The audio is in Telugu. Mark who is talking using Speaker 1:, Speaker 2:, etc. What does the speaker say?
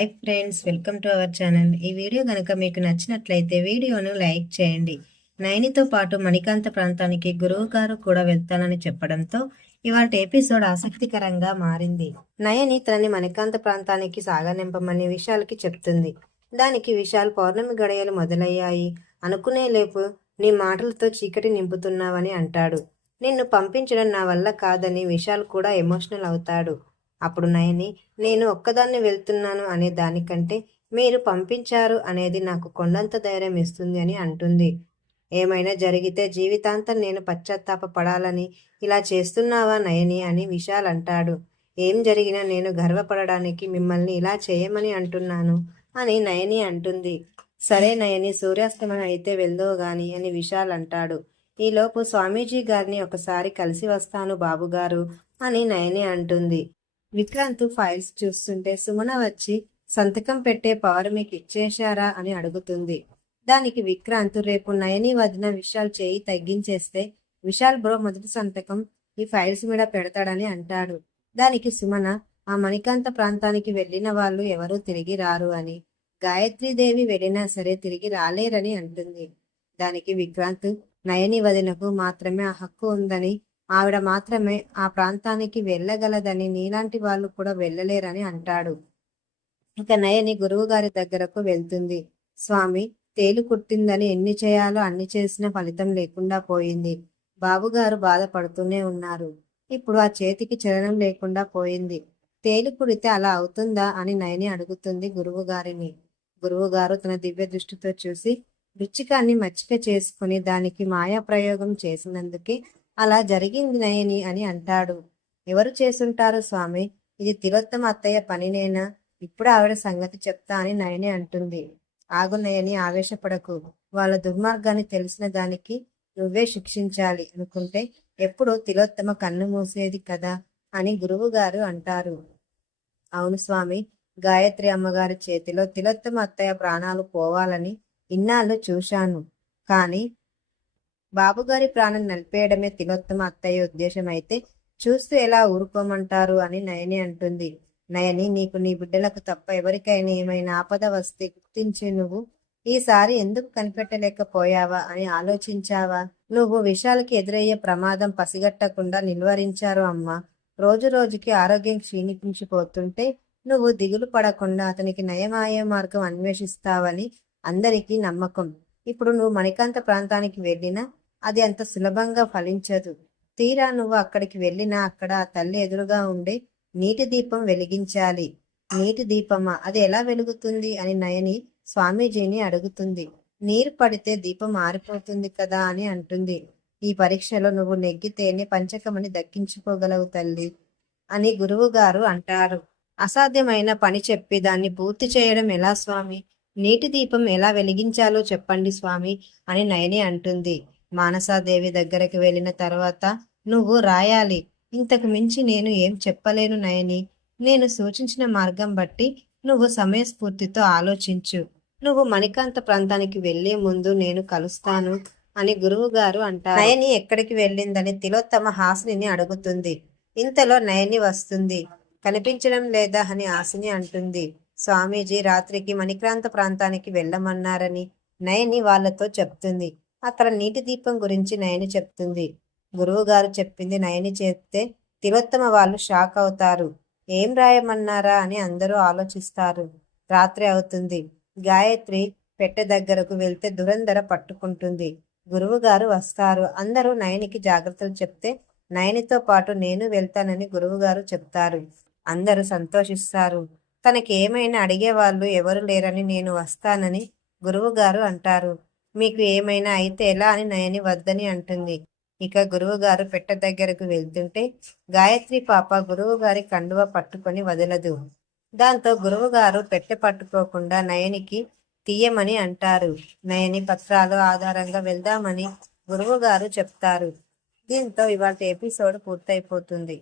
Speaker 1: Hi friends welcome to our channel ఈ వీడియో కనుక మీకు నచ్చినట్లయితే వీడియోను లైక్ చేయండి. నయనితో పాటు మణికాంత ప్రాంతానికి గురువు గారు కూడా వెళ్తానని చెప్పడంతో ఇవాటి ఎపిసోడ్ ఆసక్తికరంగా మారింది. నయని తనని మణికాంత ప్రాంతానికి సాగనింపమని విశాల్కి చెప్తుంది. దానికి విశాల్ పౌర్ణమి గడియలు మొదలయ్యాయి. అనుకునే లేపు నీ మాటలతో చీకటి నింపుతున్నావని అంటాడు. నిన్ను పంపించడం నా వల్ల కాదని విశాల్ కూడా ఎమోషనల్ అవుతాడు. అప్పుడు నయని నేను ఒక్కదాన్ని వెళ్తున్నాను అనే దానికంటే మీరు పంపించారు అనేది నాకు కొండంత ధైర్యం ఇస్తుంది అని అంటుంది. ఏమైనా జరిగితే జీవితాంతం నేను పశ్చాత్తాప పడాలని ఇలా చేస్తున్నావా నయని అని విశాల్ అంటాడు. ఏం జరిగినా నేను గర్వపడడానికి మిమ్మల్ని ఇలా చేయమని అంటున్నాను అని నయని అంటుంది. సరే నయని సూర్యాస్తమయం అయితే వెళ్దో గాని అని విశాల్ అంటాడు. ఈలోపు స్వామీజీ గారిని ఒకసారి కలిసి వస్తాను బాబుగారు అని నయని అంటుంది. విక్రాంత్ ఫైల్స్ చూస్తుంటే సుమన వచ్చి సంతకం పెట్టే పవర్ మీకు ఇచ్చేశారా అని అడుగుతుంది. దానికి విక్రాంత్ రేపు నయని వదిన విశాల్ చేయి తగ్గించేస్తే విశాల్ బ్రో మొదటి సంతకం ఈ ఫైల్స్ మీద పెడతాడని అంటాడు. దానికి సుమన ఆ మణికాంత ప్రాంతానికి వెళ్ళిన వాళ్ళు ఎవరూ తిరిగి రారు అని గాయత్రీదేవి వెళ్ళినా సరే తిరిగి రాలేరని అంటుంది. దానికి విక్రాంత్ నయని వదినకు మాత్రమే ఆ హక్కు ఉందని ఆవిడ మాత్రమే ఆ ప్రాంతానికి వెళ్ళగలదని నీలాంటి వాళ్ళు కూడా వెళ్ళలేరని అంటాడు. ఇక నయని గురువు గారి దగ్గరకు వెళ్తుంది. స్వామి తేలు కుట్టిందని ఎన్ని చేయాలో అన్ని చేసిన ఫలితం లేకుండా పోయింది. బాబుగారు బాధపడుతూనే ఉన్నారు. ఇప్పుడు ఆ చేతికి చలనం లేకుండా పోయింది. తేలు కుడితే అలా అవుతుందా అని నయని అడుగుతుంది గురువు గారిని గురువుగారు తన దివ్య దృష్టితో చూసి వృచ్చికాన్ని మచ్చిక చేసుకుని దానికి మాయా ప్రయోగం చేసినందుకే అలా జరిగింది నయని అని అంటాడు. ఎవరు చేసుంటారు స్వామి? ఇది తిలోత్తమ అత్తయ్య పనినేనా ఇప్పుడు ఆవిడ సంగతి చెప్తా అని నయని అంటుంది. ఆగు నయని ఆవేశపడకు. వాళ్ళ దుర్మార్గాన్ని తెలిసిన దానికి నువ్వే శిక్షించాలి అనుకుంటే ఎప్పుడు తిలోత్తమ కన్ను మూసేది కదా అని గురువు గారు అంటారు. అవును స్వామి గాయత్రి అమ్మగారి చేతిలో తిలోత్తమ అత్తయ్య ప్రాణాలు పోవాలని ఇన్నాళ్ళు చూశాను. కానీ బాబుగారి ప్రాణం నలిపేయడమే తిలోత్తమ అత్తయ్య ఉద్దేశం అయితే చూస్తూ ఎలా ఊరుకోమంటారు అని నయని అంటుంది. నయని నీకు నీ బిడ్డలకు తప్ప ఎవరికైనా ఏమైనా ఆపద వస్తే గుర్తించి నువ్వు ఈసారి ఎందుకు కనిపెట్టలేకపోయావా అని ఆలోచించావా? నువ్వు విషయాలకి ఎదురయ్యే ప్రమాదం పసిగట్టకుండా నిలువరించారు అమ్మా. రోజు రోజుకి ఆరోగ్యం క్షీణించిపోతుంటే నువ్వు దిగులు పడకుండా అతనికి నయమాయ మార్గం అన్వేషిస్తావని అందరికీ నమ్మకం. ఇప్పుడు నువ్వు మణికాంత ప్రాంతానికి వెళ్ళినా అది అంత సులభంగా ఫలించదు. తీరా నువ్వు అక్కడికి వెళ్ళినా అక్కడ తల్లి ఎదురుగా ఉండి నీటి దీపం వెలిగించాలి. నీటి దీపమా? అది ఎలా వెలుగుతుంది? అని నయని స్వామీజీని అడుగుతుంది. నీరు పడితే దీపం ఆరిపోతుంది కదా అని అంటుంది. ఈ పరీక్షలో నువ్వు నెగ్గితేనే పంచకమని దక్కించుకోగలవు తల్లి అని గురువు గారు అంటారు. అసాధ్యమైన పని చెప్పి దాన్ని పూర్తి చేయడం ఎలా స్వామి? నీటి దీపం ఎలా వెలిగించాలో చెప్పండి స్వామి అని నయని అంటుంది. మానసాదేవి దగ్గరికి వెళ్ళిన తర్వాత నువ్వు రాయాలి. ఇంతకు మించి నేను ఏం చెప్పలేను నయని. నేను సూచించిన మార్గం బట్టి నువ్వు సమయస్ఫూర్తితో ఆలోచించు. నువ్వు మణికాంత ప్రాంతానికి వెళ్ళే ముందు నేను కలుస్తాను అని గురువు గారు అంటారు. నయని ఎక్కడికి వెళ్ళిందని తిలోత్తమ హాసిని అడుగుతుంది. ఇంతలో నయని వస్తుంది. కనిపించడం లేదా? అని ఆశని అంటుంది. స్వామీజీ రాత్రికి మణిక్రాంత ప్రాంతానికి వెళ్ళమన్నారని నయని వాళ్ళతో చెప్తుంది. అక్కడ నీటి దీపం గురించి నయని చెప్తుంది. గురువు గారు చెప్పింది నయని చెప్తే తిలోత్తమ వాళ్ళు షాక్ అవుతారు. ఏం రాయమన్నారా అని అందరూ ఆలోచిస్తారు. రాత్రి అవుతుంది. గాయత్రి పెట్టె దగ్గరకు వెళ్తే దురంధర పట్టుకుంటుంది. గురువు గారు వస్తారు. అందరూ నయనికి జాగ్రత్తలు చెప్తే నయనితో పాటు నేను వెళ్తానని గురువుగారు చెప్తారు. అందరూ సంతోషిస్తారు. తనకి ఏమైనా అడిగేవాళ్ళు ఎవరు లేరని నేను వస్తానని గురువుగారు అంటారు. మీకు ఏమైనా అయితే ఎలా అని నయని వద్దని అంటుంది. ఇక గురువు గారు పెట్ట దగ్గరకు వెళ్తుంటే గాయత్రి పాప గురువు గారి కండువ పట్టుకొని వదలదు. దాంతో గురువు గారు పెట్టె పట్టుకోకుండా నయనికి తీయమని అంటారు. నయని పత్రాలు ఆధారంగా వెళ్దామని గురువు గారు చెప్తారు. దీంతో ఇవాళ ఎపిసోడ్ పూర్తయిపోతుంది.